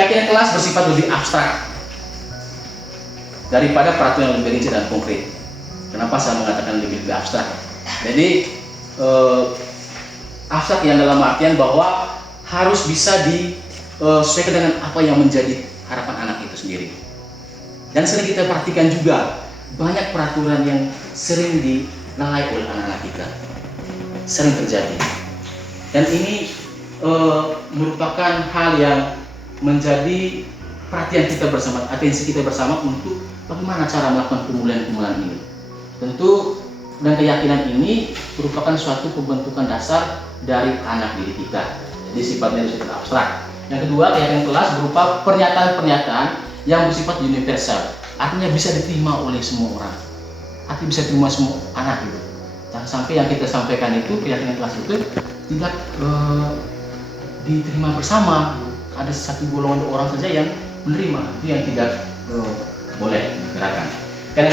keyakinan kelas bersifat lebih abstrak daripada peraturan yang lebih rinci dan konkret. Kenapa saya mengatakan lebih abstrak? Jadi abstrak yang dalam artian bahwa harus bisa disesuaikan dengan apa yang menjadi harapan anak itu sendiri. Dan sering kita perhatikan juga banyak peraturan yang sering dilalai oleh anak-anak kita, sering terjadi. Dan ini merupakan hal yang menjadi perhatian kita bersama, atensi kita bersama untuk bagaimana cara melakukan pemulihan-pemulihan ini. Tentu dan keyakinan ini merupakan suatu pembentukan dasar dari anak didik kita. Jadi sifatnya bersifat abstrak. Yang kedua, keyakinan kelas berupa pernyataan-pernyataan yang bersifat universal, artinya bisa diterima oleh semua orang, artinya bisa diterima semua anak gitu. Jangan sampai yang kita sampaikan itu keyakinan kelas itu tidak diterima bersama. Ada satu golongan orang saja yang menerima, itu yang tidak boleh digerakkan. Karena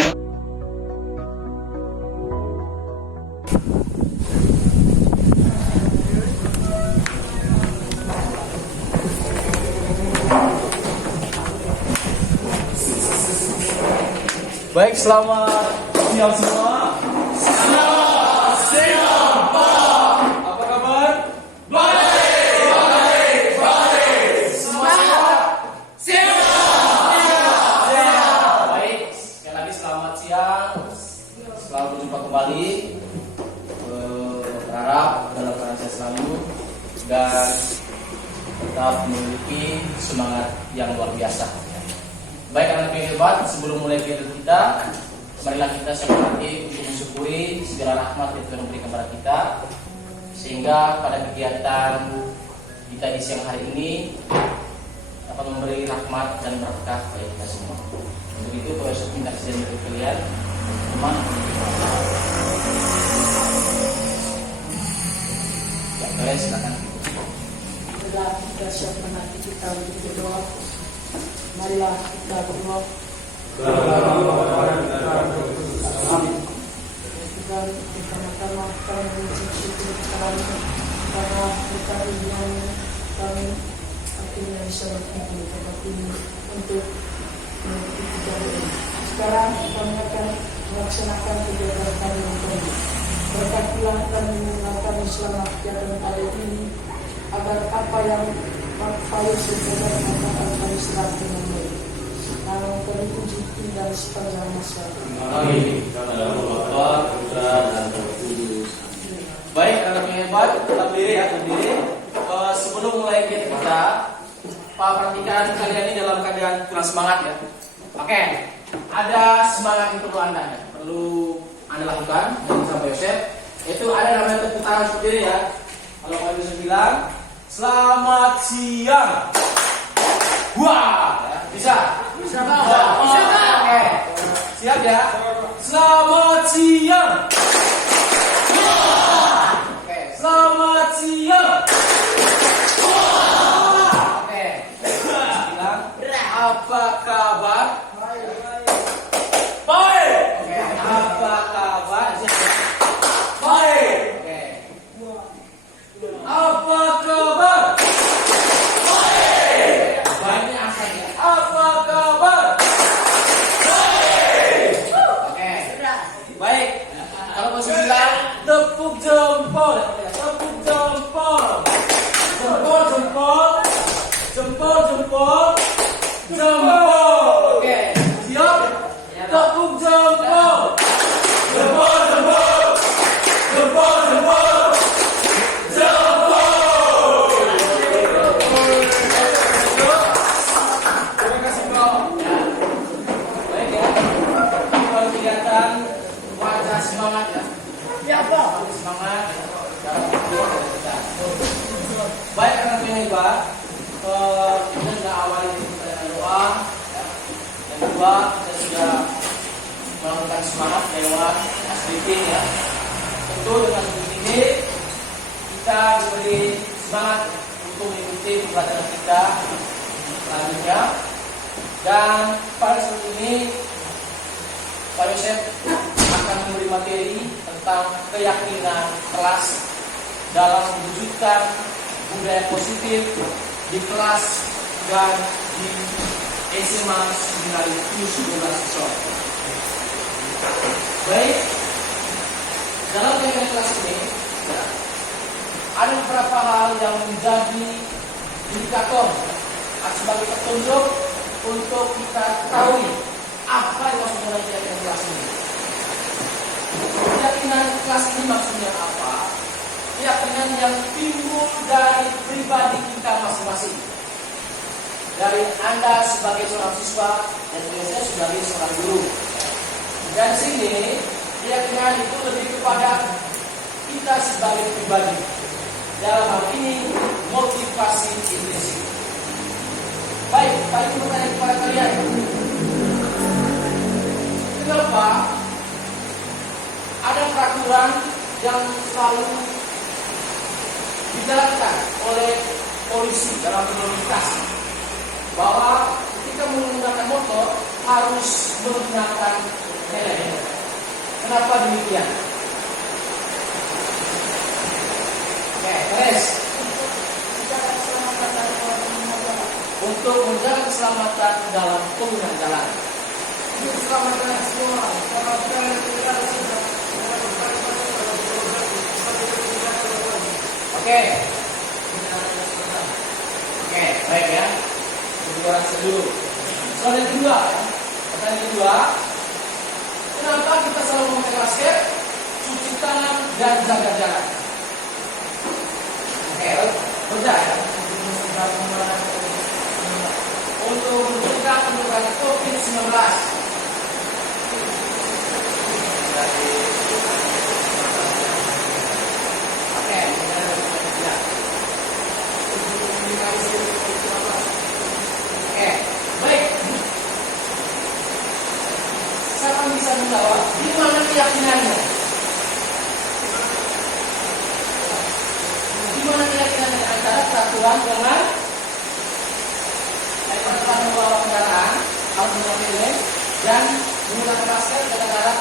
baik, selamat siang semua. Selamat siang, Pak. Apa kabar? Baik. Semua sehat? Sehat. Baik, sekali lagi selamat siang. Selamat berjumpa kembali. Berharap dalam keadaan sehat selalu dan tetap memiliki semangat yang luar biasa. Baik anak yang hebat, sebelum mulai kegiatan kita, marilah kita semangat untuk mensyukuri segala rahmat yang Tuhan berikan kepada kita, sehingga pada kegiatan kita di siang hari ini dapat memberi rahmat dan berkah kepada kita semua. Untuk itu, saya minta kesediaan dari kalian, teman. Ya, kalian silakan. Marilah kita siapkan hati kita untuk berdoa. Marilah kita berdoa. Amin. Tuhan, pertama-tama kami mensyukuri kami karena berkat Tuhan kami akhirnya bisa berkumpul di tempat ini untuk mengikuti kegiatan ini. Sekarang kami akan melaksanakan kegiatan kami untuk berkatilah kami mengenalkan selama kegiatan hari ini agar apa yang Pak Yusuf dan akan kami serahkan dengan baik. Nama kami puji tinggal sepanjang masa. Amin. Baik, anak yang hebat, tetap diri ya, sebelum mulai kegiatan kita, Pak, perhatikan kalian ini dalam keadaan kurang semangat ya. Oke, ada semangat yang perlu anda lakukan dan sampai Yosef. Itu ada namanya tepuk tangan seperti ini ya. Kalau Pak Yusuf bilang, selamat siang. Wah, ya. Bisa. Oke, siap ya. Selamat siang. Oke, selamat siang. Oke, bilang apa kabar? Baik. Oke, apa kabar? Baik. Oke. Apa kabar? Baik. Banyak saja. Apa kabar? Baik. Oke. Baik. Kalau masih bilang tepuk jempol. Tepuk jempol. Jempol, jempol. Jempol, jempol. Jempol. Oke. Siap? Tepuk jempol. Jempol, jempol. Jempol, jempol. Semangat ya. Ya Pak. Semangat dalam kegiatan kita. Baik anak yang hebat, kita sudah awali dengan doa. Ya. Yang kedua, kita sudah melakukan semangat lewat aslitin ya. Tentu dengan begini kita diberi semangat untuk mengikuti pembelajaran kita selanjutnya. Dan pada saat ini Pak Yosef akan memberi materi tentang keyakinan kelas dalam mewujudkan budaya positif di kelas dan di SMA Seminari Pius XII. Baik, dalam kegiatan kelas ini ada beberapa hal yang menjadi indikator sebagai petunjuk untuk kita ketahui apa yang maksud dengan keyakinan kelas ini. Keyakinan kelas ini maksudnya apa? Keyakinan yang timbul dari pribadi kita masing-masing. Dari Anda sebagai seorang siswa dan saya sebagai seorang guru. Dan di sini keyakinan itu lebih kepada kita sebagai pribadi. Dalam hal ini motivasi intrinsik. Baik, tadi bertanya kepada kalian. Kenapa ada peraturan yang selalu dijalankan oleh polisi dalam berlalu lintas bahwa ketika menggunakan motor harus menggunakan helm? Kenapa demikian? Oke, terus untuk menjaga keselamatan dalam pengguna jalan. Oke, baik ya. Kedua dulu. Soal yang kedua, pertanyaan kedua, kenapa kita selalu memakai masker, cuci tangan dan jaga jarak? Oke, mudah ya. Untuk mencegah penularan COVID-19. Oke, baik. Siapa bisa menjawab di mana keyakinannya? Di mana keyakinannya antara peraturan dengan peraturan membawa kendaraan harus memakai helm dan menggunakan masker jaga jarak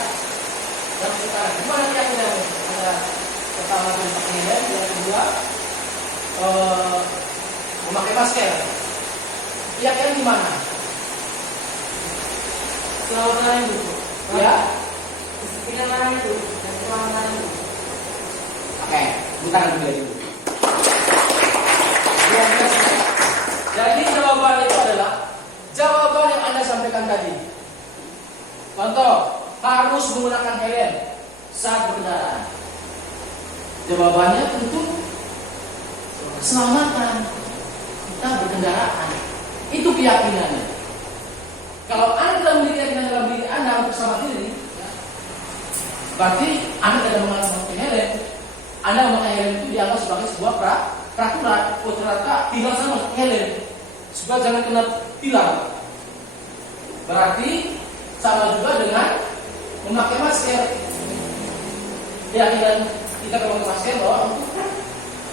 dan sekarang? Di mana keyakinannya? Ada pertama memakai helm, yang kedua memakai masker. Keyakinan di mana? Keselamatan itu, ya. Keselamatan itu, dan keselamatan itu. Oke, bukan juga itu. Jadi jawaban itu adalah jawaban yang Anda sampaikan tadi. Contoh, harus menggunakan helm saat berkendara. Jawabannya tentu keselamatan kita berkendaraan. Itu keyakinannya. Kalau Anda tidak memiliki keyakinan dalam diri Anda untuk selamat diri, berarti Anda tidak memakai helm. Anda memakai helm itu dianggap sebagai sebuah peraturan. Oh ternyata tilang sama memakai helm supaya jangan kena tilang. Berarti sama juga dengan memakai masker. Keyakinan kita kalau memakai masker bahwa untuk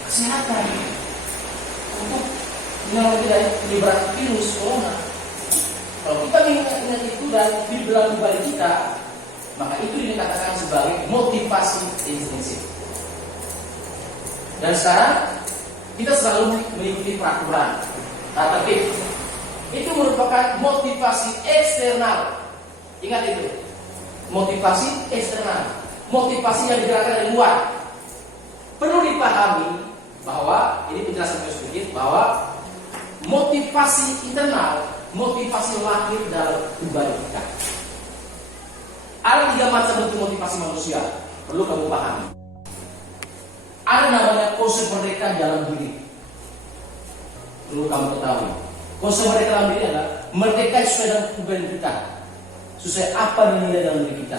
kesehatan, untuk menyelamatkan dari penyebaran virus corona. Kalau kita mengingat itu dan di dalam pribadi kita, maka itu dikatakan sebagai motivasi intrinsik. Dan sekarang kita selalu mengikuti peraturan tertib. Itu merupakan motivasi eksternal. Ingat itu, motivasi eksternal, motivasi yang digerakkan dari luar. Perlu dipahami bahwa ini penjelasan sedikit bahwa motivasi internal, motivasi lahir dalam pribadi kita. Ada 3 macam bentuk motivasi manusia, perlu kamu pahami. Ada namanya konsep merdeka dalam diri. Perlu kamu ketahui. Konsep merdeka dalam diri adalah merdeka sesuai dengan kepribadian kita, sesuai apa yang nilai dalam diri kita.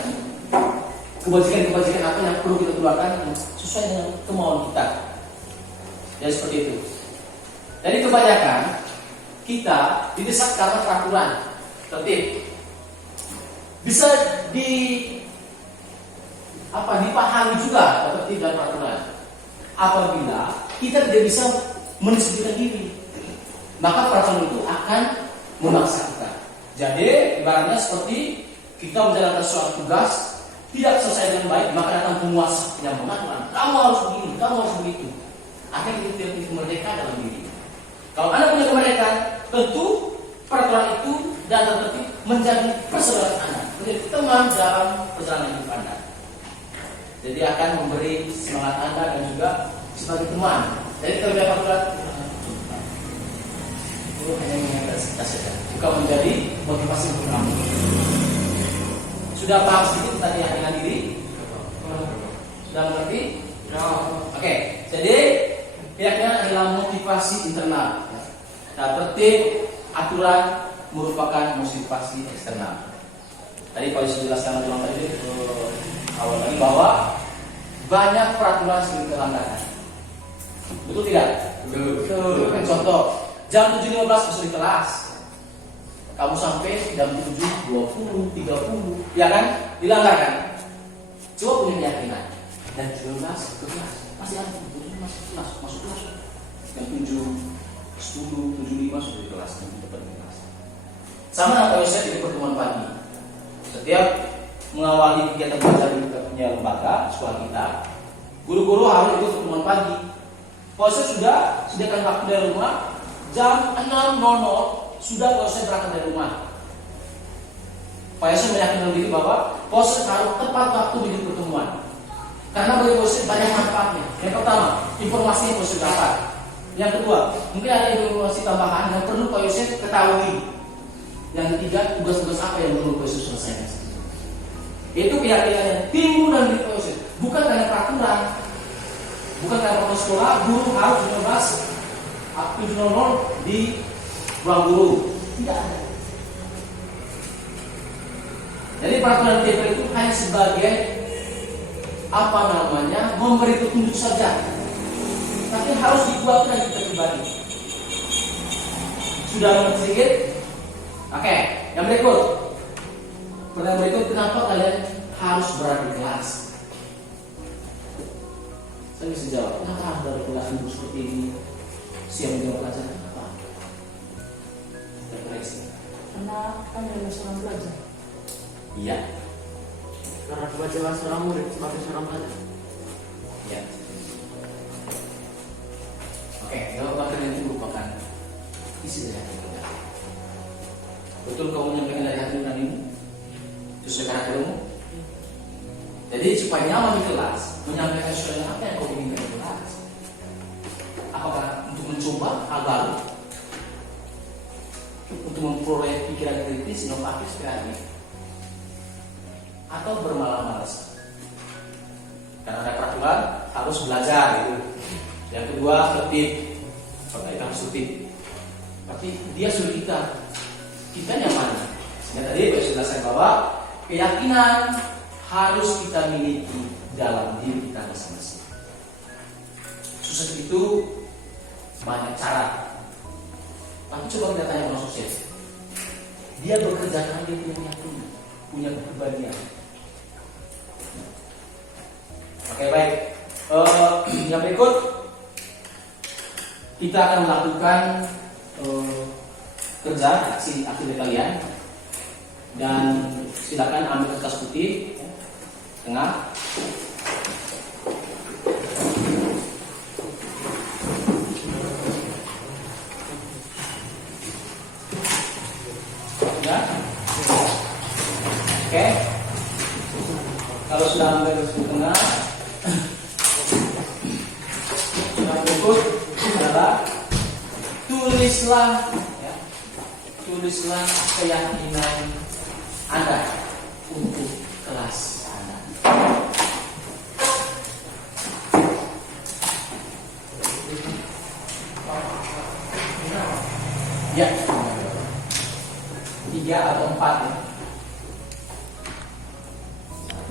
Kebajikan-kebajikan apa yang perlu kita keluarkan sesuai dengan kemauan kita. Ya seperti itu. Jadi kebanyakan kita didesak karena peraturan tertib. Bisa dipahami juga tertib dan peraturan. Apabila kita tidak bisa mendisiplinkan diri, maka peraturan itu akan memaksa kita. Jadi ibaratnya seperti kita menjalankan suatu tugas tidak selesai dengan baik, maka datang penguasa yang mengatakan kamu harus begini, kamu harus begitu. Akhirnya kita tidak punya kemerdekaan dalam diri. Kalau Anda punya kemerdekaan, tentu peraturan itu dan tertib menjadi persaudaraan Anda, menjadi teman dalam perjalanan hidup Anda. Jadi akan memberi semangat Anda dan juga sebagai teman. Jadi terlebih peraturan itu hanya mengingatkan saja, bukan menjadi motivasi untuk kamu. Sudah paham sedikit tentang keyakinan diri? Sudah mengerti? Oke, jadi keyakinan adalah motivasi internal. Nah, tertib, aturan merupakan motivasi eksternal. Tadi Pak Yusuf jelaskan ulang tadi awal tadi bahwa banyak peraturan sering terlanggar. Betul tidak? Betul. Contoh, jam 7.15 masuk di kelas. Kamu sampai jam 7.20, 30, ya kan? Dilanggar kan? Coba punya keyakinan. Dan 17 ke kelas masih ada 7 masuk kelas. Jam 7, 10, 7.5 sudah di kelas, dan di kelas. Sama dengan Pak Yosef di pertemuan pagi. Setiap mengawali kegiatan belajar di punya lembaga sekolah kita, guru-guru harus ikut pertemuan pagi. Pak Yosef sudah sediakan waktu dari rumah jam 6.00 sudah Pak Yosef berangkat dari rumah. Pak Yosef meyakinkan diri bahwa Pak Yosef harus tepat waktu di pertemuan. Karena bagi Pak Yosef banyak manfaatnya. Yang pertama, informasi yang Pak Yosef dapat. Yang kedua, mungkin ada informasi tambahan yang perlu Pak Yosef ketahui. Yang ketiga, tugas-tugas apa yang perlu Pak Yosef selesaikan. Itu keyakinan yang timbul dari diri Pak Yosef. Bukan karena peraturan, bukan karena protokol sekolah, guru harus 7.00 di ruang guru. Tidak ada. Jadi peraturan TPL itu hanya sebagai memberi petunjuk saja. Tapi harus dibuat dari kita pribadi. Sudah mengerti sedikit? Oke, yang berikut. Pertanyaan berikut, kenapa kalian harus berada di kelas? Saya bisa jawab, kenapa harus berada di kelas duduk seperti ini? Siap menjawab pelajaran apa? Refleksi. Karena kan ada seorang pelajar. Iya. Karena kebaca seorang murid sebagai seorang pelajar. Iya. Oke, jawaban yang itu merupakan isi dari hati kita. Betul kamu menyampaikan dari hati ini? Itu sesuai karaktermu. Jadi supaya nyaman di kelas, menyampaikan sesuai dengan apa yang kau inginkan di kelas. Apakah untuk mencoba hal baru, untuk memperoleh pikiran kritis, inovatif, kreatif, atau bermalas-malas? Karena ada peraturan harus belajar gitu. Yang kedua tertib, kita harus tertib. Tapi dia suruh kita nyaman. Sehingga tadi saya jelaskan bahwa keyakinan harus kita miliki dalam diri kita masing-masing. Sukses itu banyak cara. Tapi coba kita tanya orang sukses. Dia bekerja karena dia punya keyakinan, punya kepribadian. Oke, baik. Yang berikut kita akan melakukan kerja aksi aktivitas kalian, dan silakan ambil kertas putih tengah. Ya. Oke. Kalau sudah ambil kertas tengah, yang berikut adalah tulislah keyakinan Anda untuk kelas Anda. Ya, 3 atau 4 ya.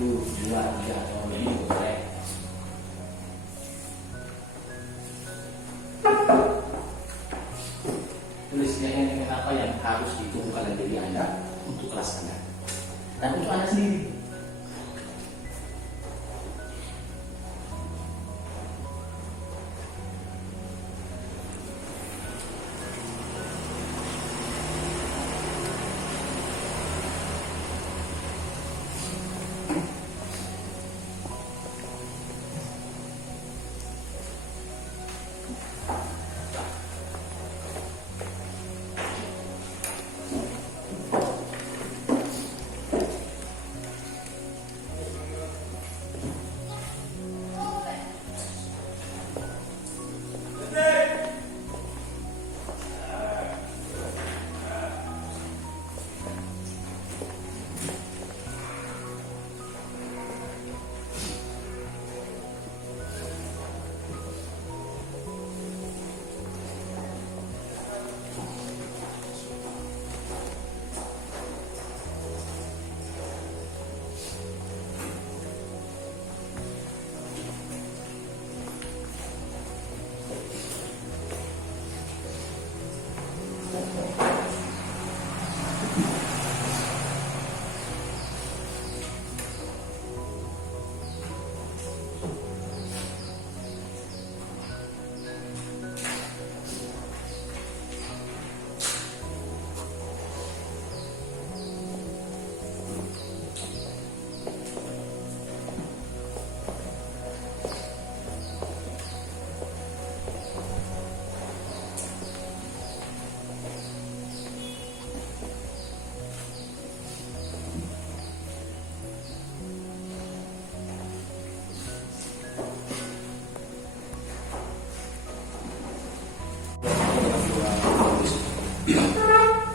1, 2, 3 atau lebih boleh. Tulis keyakinan apa yang harus ditumbuhkan dari diri Anda untuk kelas Anda dan untuk Anda sendiri.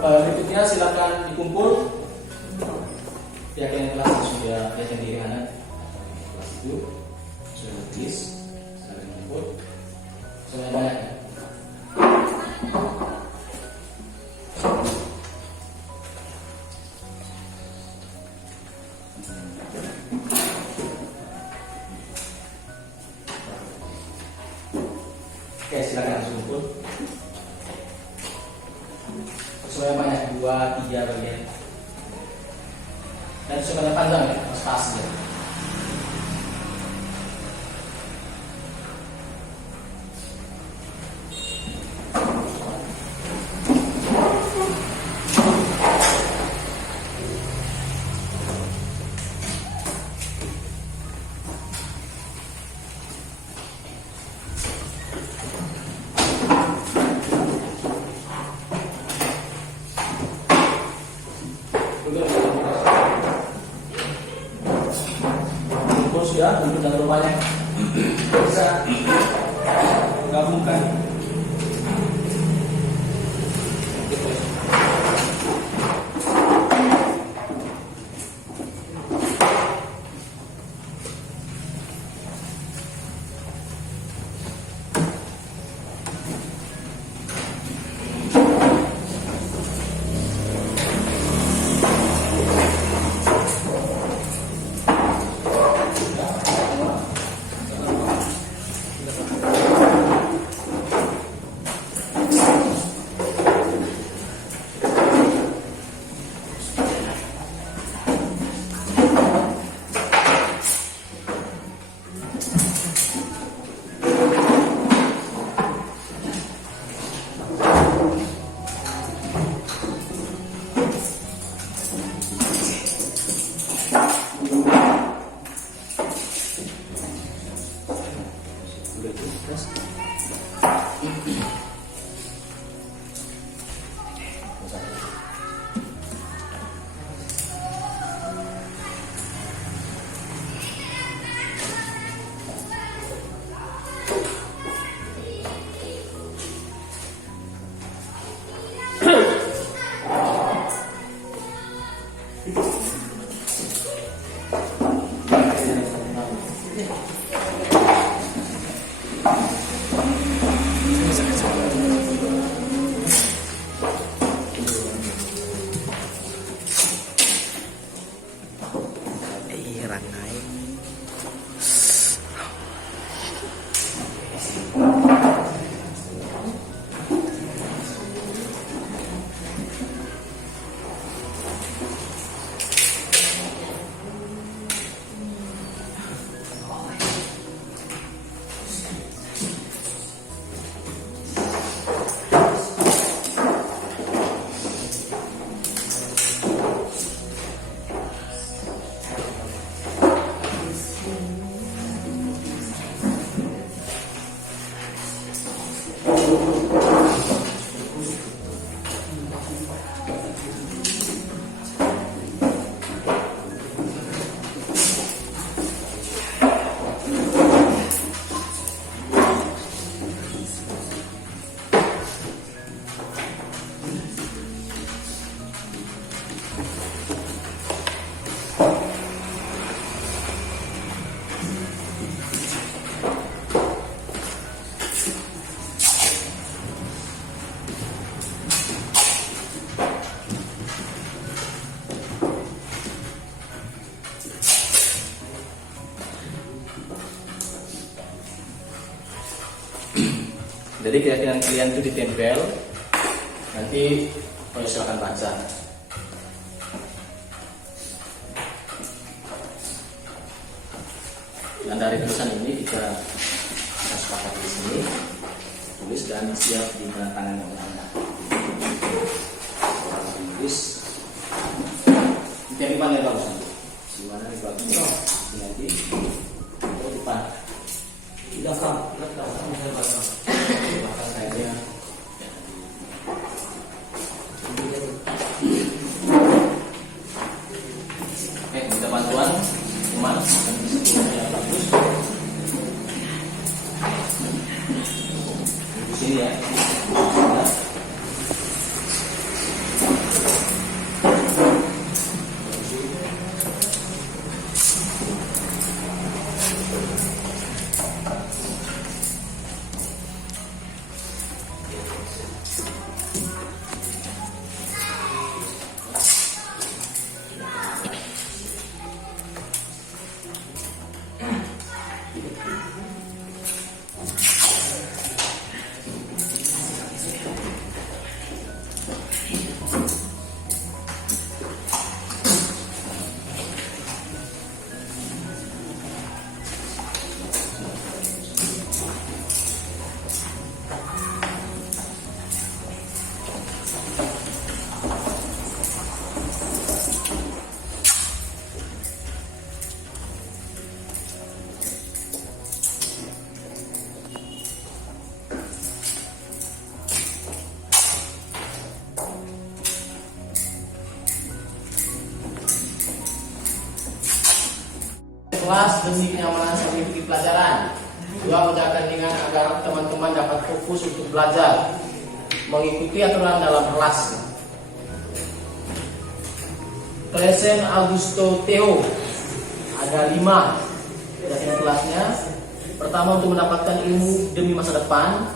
Berikutnya silakan dikumpul. Pihak yang kelas sudah yang diri kanan kelas itu sudah tulis, silakan dikumpul. Sudah banyak ya. Oke, silakan langsung kumpul. Sesuai banyak 2, 3 bagian. Dan sesuai panjang ya, spasi ya. Ya, untuk dan rupanya bisa menggabungkan. Jadi keyakinan kalian itu ditempel. Nanti silakan baca. Dan dari tulisan ini kita sepakat di sini, tulis dan siap ditandatangani oleh Anda. Tulis. Ini yang mana bagus? Di mana yang bagus? Nanti ke depan. Tidak sah, tidak sah. Bahkan saja. Minta bantuan teman yang bagus. Di sini ya. Kelas demi kenyamanan saat mengikuti pelajaran. 2. Menjaga dengan agar teman-teman dapat fokus untuk belajar, mengikuti aturan dalam kelas. Klesen Augusto Theo ada 5 dari kelasnya. Pertama, untuk mendapatkan ilmu demi masa depan,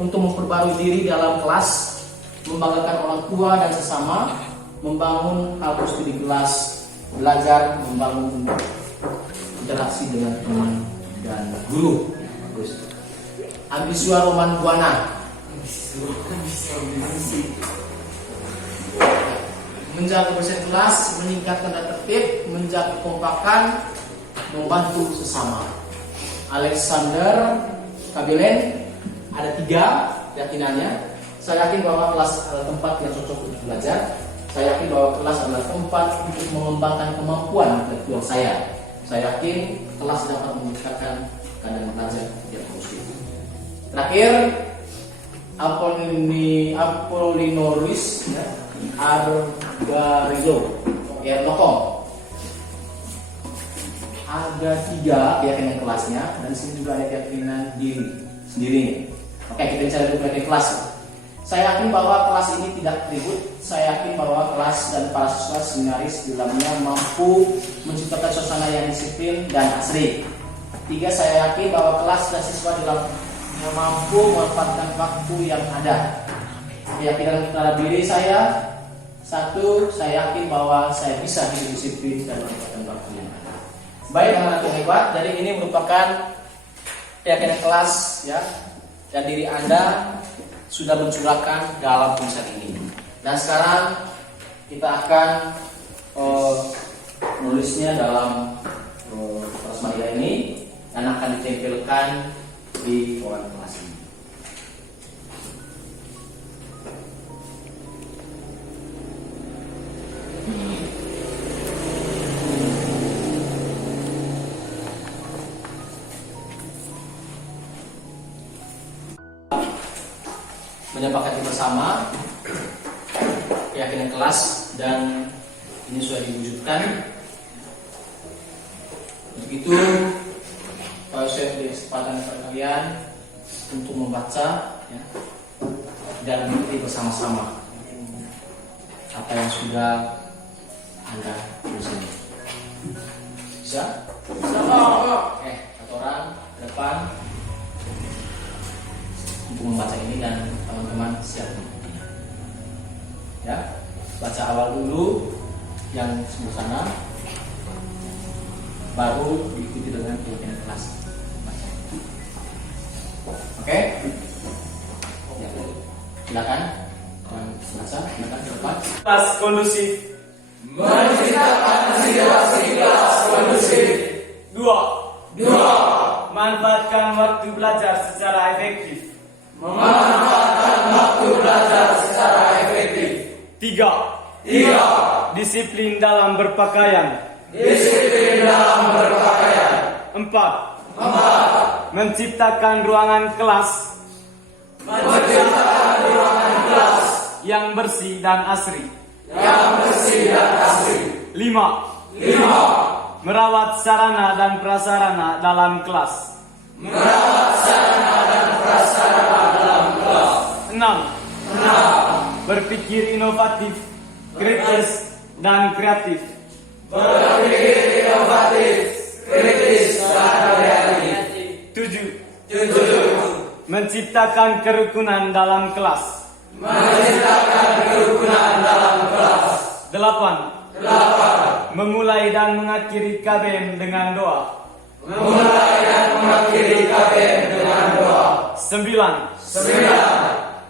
untuk memperbarui diri dalam kelas, membanggakan orang tua dan sesama, membangun hal positif di kelas, belajar, membangun interaksi dengan teman dan guru. Bagus. Ambisua Roman Buana menjaga kebersihan kelas, meningkatkan tata tertib, menjaga kekompakan, membantu sesama. Alexander Kabelen ada 3 keyakinannya. Saya yakin bahwa kelas adalah tempat yang cocok untuk belajar. Saya yakin bahwa kelas adalah tempat untuk mengembangkan kemampuan intelektual saya. Saya yakin kelas dapat meningkatkan keadaan belajar yang positif. Terakhir, Apollinoris Argarizo Ernokom ada 3 keyakinan kelasnya, dan di sini juga ada keyakinan diri sendiri. Oke, kita bicara dulu keyakinan kelas. Saya yakin bahwa kelas ini tidak ribut. Saya yakin bahwa kelas dan para siswa seminaris di dalamnya mampu menciptakan suasana yang disiplin dan asri. 3. Saya yakin bahwa kelas dan siswa di dalamnya mampu memanfaatkan waktu yang ada. Keyakinan terhadap diri saya, 1. Saya yakin bahwa saya bisa hidup disiplin dan memanfaatkan waktu yang ada. Baik, anak-anak yang hebat, jadi ini merupakan keyakinan kelas ya, dan diri Anda sudah mencurahkan dalam tulisan ini. Dan sekarang kita akan menulisnya dalam prasmadia ini dan akan ditempelkan di ruangan kelas ini. Menyepakati bersama keyakinan kelas, dan ini sudah diwujudkan. Untuk itu, saya beri kesempatan kepada kalian untuk membaca ya, dan mengikuti bersama-sama apa yang sudah Anda tulis ini. Bisa? Oke, satu orang ke depan untuk membaca ini, dan teman-teman siap. Ya, baca awal dulu yang sebelah sana, baru diikuti dengan keyakinan kelas. Oke? Ya, silakan. Baca, silakan ke depan. Kelas kondusif. Menciptakan situasi kelas kondusif. 2. Manfaatkan waktu belajar secara efektif. Memanfaatkan waktu belajar secara efektif. 3. Disiplin dalam berpakaian. Disiplin dalam berpakaian. 4. Menciptakan ruangan kelas Menciptakan ruangan kelas yang bersih dan asri. yang bersih dan asri. 5. Merawat sarana dan prasarana dalam kelas. Merawat sarana dan prasarana dalam kelas. 6. Berpikir inovatif, kritis, dan kreatif. Berpikir inovatif, kritis, dan kreatif. 7. 7. menciptakan kerukunan dalam kelas. 8. Memulai dan mengakhiri KBM dengan doa. 9.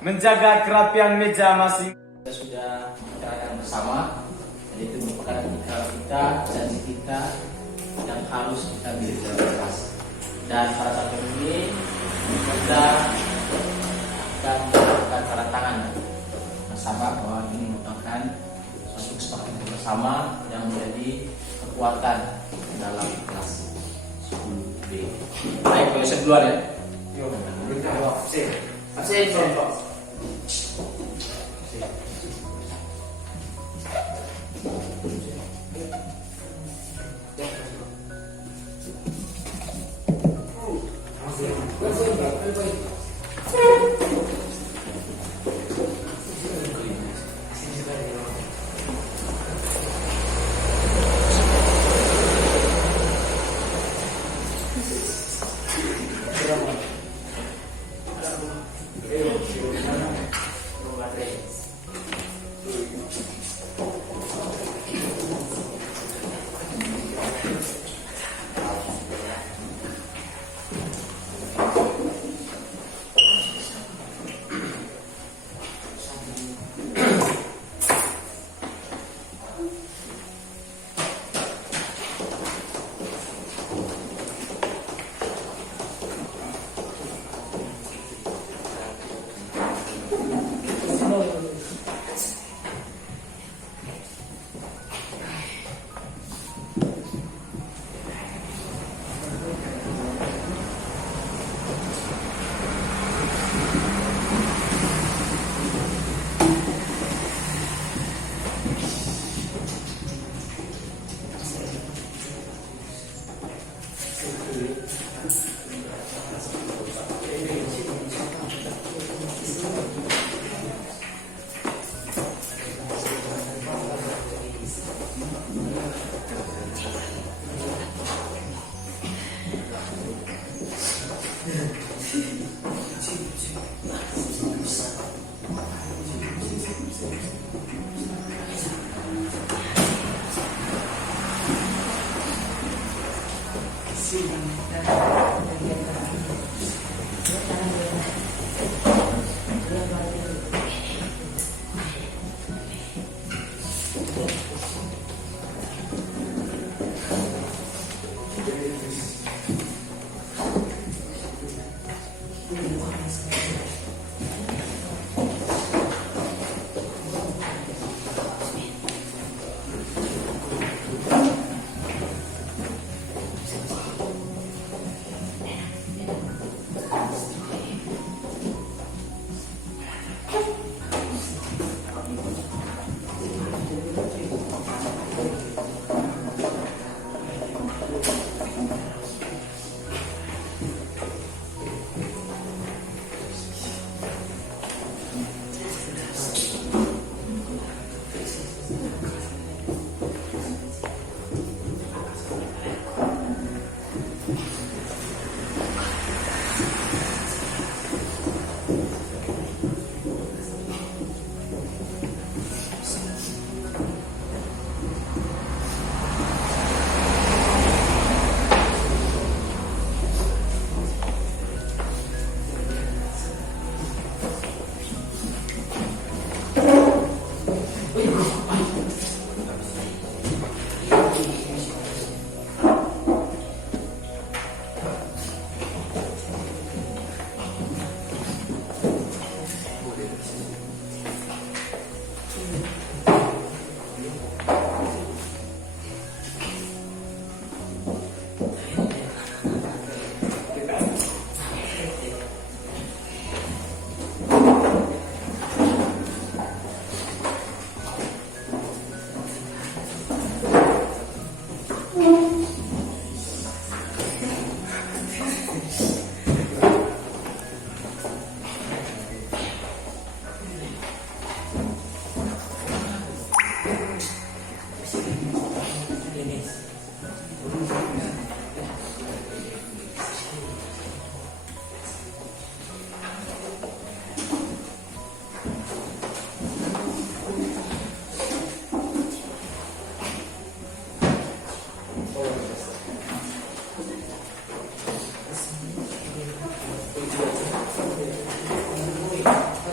Menjaga kerapian meja masing. Kita sudah membicarakan bersama, jadi itu merupakan ikrar kita, janji kita yang harus kita miliki dalam kelas. Dan pada saat ini kita akan melakukan tanda tangan bersama bahwa ini merupakan suatu kesepakatan bersama yang menjadi kekuatan dalam kelas 10B. Baik, boleh saya keluar ya.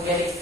Jadi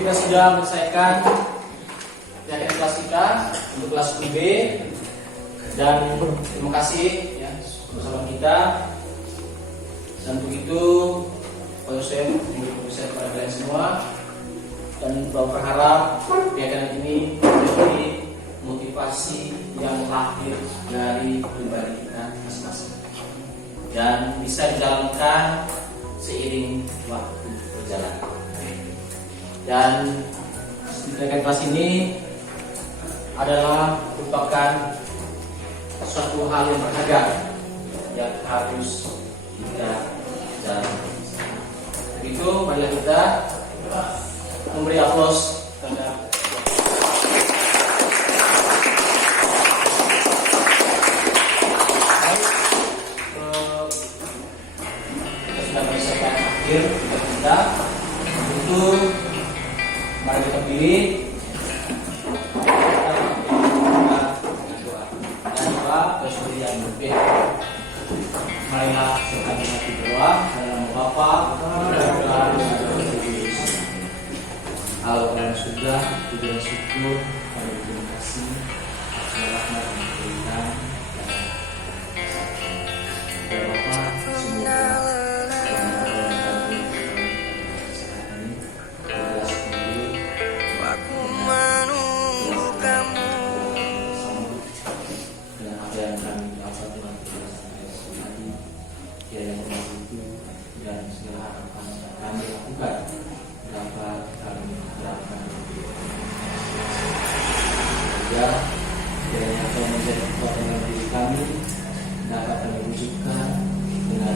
kita sudah menyelesaikan kegiatan kelas kita untuk kelas UB, dan terima kasih ya bersama kita. Dan untuk itu Pak Yosef memberi kepada kalian semua, dan Bapak berharap kegiatan ini menjadi motivasi yang lahir dari pribadi kita masing-masing dan bisa dijalankan seiring waktu berjalan. Dan kegiatan kelas ini adalah merupakan suatu hal yang berharga yang harus kita jalani. Begitu, marilah kita memberi aplaus terhadap kita sudah menyelesaikan akhir kita. Untuk mari kita pilih dan doa kesulian berbeda. Marilah kita menghati berdoa dalam Bapa dan Allah sudah juga syukur pada terima kasih atas rahmat yang diberikan kepada Bapa. Semoga dan segala harapan yang kami lakukan dapat kami terapkan. Ya, kiranya apa yang menjadi kekuatan dalam diri kami dapat kami wujudkan dengan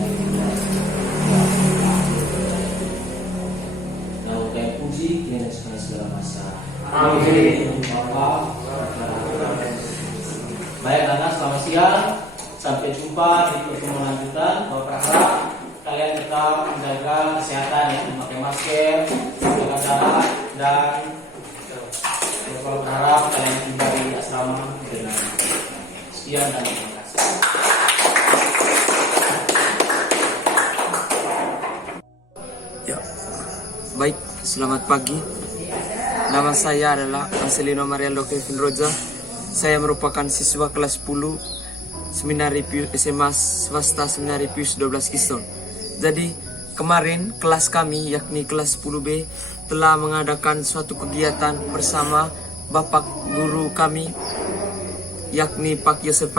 Namun kami puji kiranya segala masa. Amin. Bapak, baik anak, selamat siang. Sampai jumpa di pertemuan lanjutan. Bapak berharap kalian tetap menjaga kesehatan ya, memakai masker, menjaga jarak, dan Bapak berharap kalian tiba di asrama dengan sekian dan terima kasih. Ya, baik, selamat pagi. Nama saya adalah Anselino Marialdo Kevin Roja. Saya merupakan siswa kelas 10 Seminari Pius SMA Swasta Seminari Pius 12 Kiston. Jadi kemarin kelas kami yakni kelas 10B telah mengadakan suatu kegiatan bersama Bapak Guru kami yakni Pak Yosef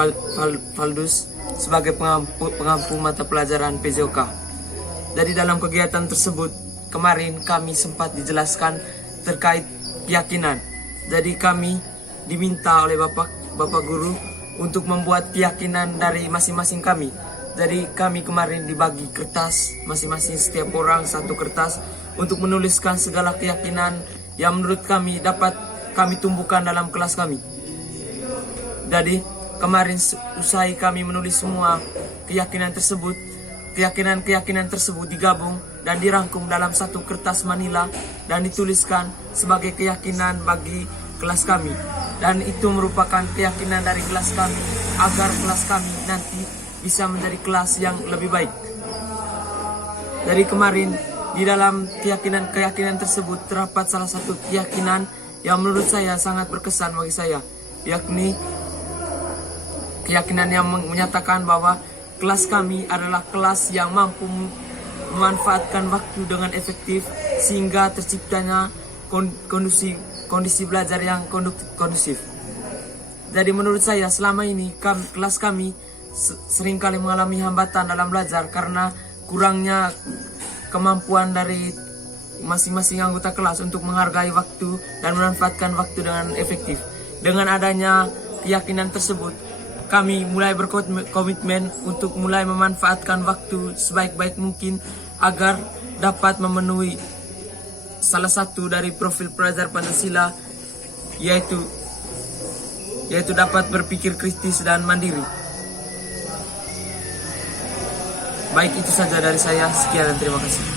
Faldus sebagai pengampu mata pelajaran PJOK. Dari dalam kegiatan tersebut kemarin kami sempat dijelaskan terkait keyakinan. Jadi kami diminta oleh Bapak Guru untuk membuat keyakinan dari masing-masing kami. Jadi kami kemarin dibagi kertas, masing-masing setiap orang satu kertas untuk menuliskan segala keyakinan yang menurut kami dapat kami tumbuhkan dalam kelas kami. Jadi kemarin usai kami menulis semua keyakinan tersebut digabung dan dirangkum dalam satu kertas manila dan dituliskan sebagai keyakinan bagi kelas kami. Dan itu merupakan keyakinan dari kelas kami agar kelas kami nanti bisa menjadi kelas yang lebih baik. Dari kemarin di dalam keyakinan tersebut terdapat salah satu keyakinan yang menurut saya sangat berkesan bagi saya, yakni keyakinan yang menyatakan bahwa kelas kami adalah kelas yang mampu memanfaatkan waktu dengan efektif sehingga terciptanya kondisi belajar yang kondusif. Jadi menurut saya selama ini kelas kami seringkali mengalami hambatan dalam belajar karena kurangnya kemampuan dari masing-masing anggota kelas untuk menghargai waktu dan memanfaatkan waktu dengan efektif. Dengan adanya keyakinan tersebut, kami mulai berkomitmen untuk mulai memanfaatkan waktu sebaik-baik mungkin agar dapat memenuhi salah satu dari profil pelajar Pancasila, yaitu dapat berpikir kritis dan mandiri. Baik, itu saja dari saya. Sekian dan terima kasih.